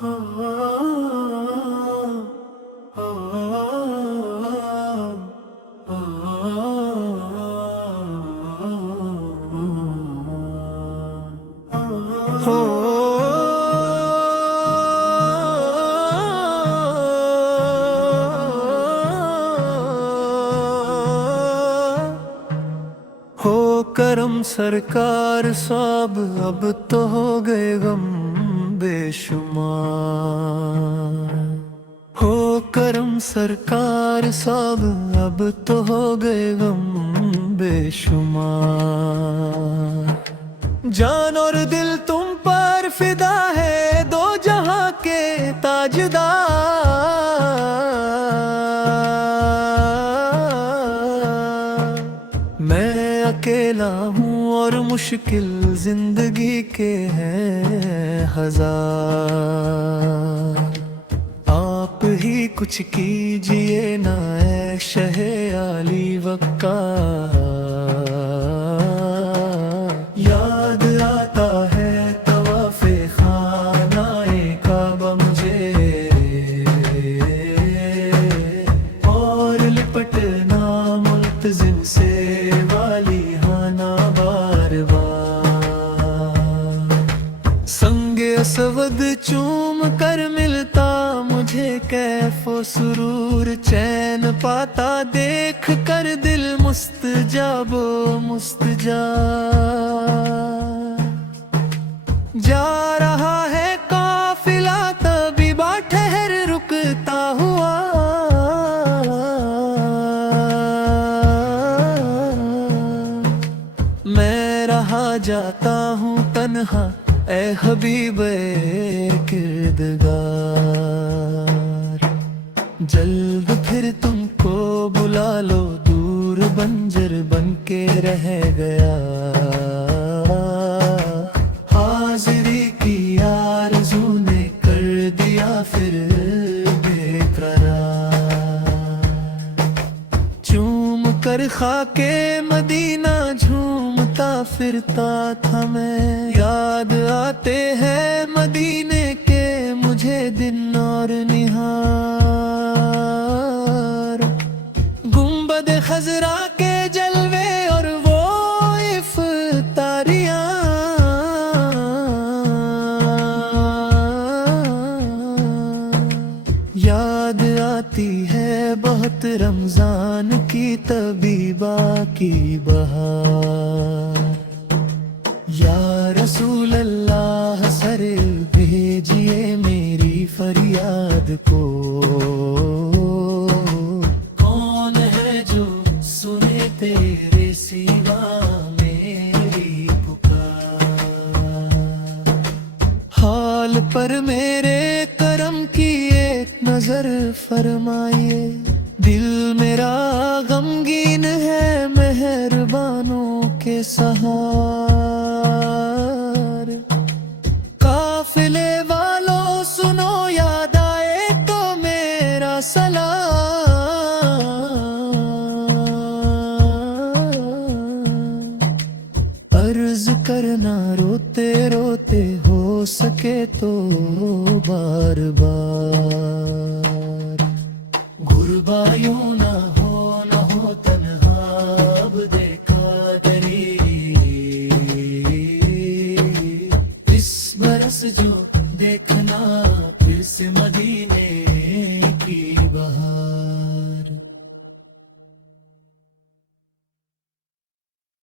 کرم سرکار صاحب اب تو ہو گئے غم بے شمار، ہو کرم سرکار صاحب اب تو ہو گئے غم بے شمار، جان اور دل تم پر فدا ہے دو جہاں کے تاجدار، میں اکیلا ہوں اور مشکل زندگی کے ہیں ہزار، آپ ہی کچھ کیجئے نا اے شہ علی وقار، یاد آتا ہے طواف خانہ کعبہ مجھے اور لپٹنا ملتزم سے والیہانہ بار بار، سنگ اسود چوم کر ملتا مجھے کیف و سرور، چین پاتا دیکھ کر دل مستجاب و مستجاب، جا رہا ہے قافلہ طبیبہ ٹھہر رکتا ہوا، میں رہا جاتا ہوں تنہا اے حبیب کردگار، جلد پھر تم کو بلا لو دور بنجر بن کے رہ گیا، حاضری کی آرزو نے کر دیا پھر بے قرار، چوم کر خاک مدینہ جھومتا پھرتا تھا میں، یاد آتے ہیں مدینے کے مجھے دن اور نہار، گنبد خضرا کے جلوے اور وہ افطاریاں، یاد آتی ہے بہت رمضان کی طبیبہ کی بہار، یا رسول اللہ سر بھیجئے میری فریاد کو، کون ہے جو سنے تیرے سوا میری پکار، حال پر میرے کرم کی ایک نظر فرمائیے، دل میرا غمگین ہے مہربانوں کے سہار، قافلے والوں سنو یاد آئے تو میرا سلام، عرض کرنا روتے روتے ہو سکے تو بار بار، غربا یوں نہ ہو تنہا اب دیکھا کری، اس برس جو دیکھنا پھر سے مدینے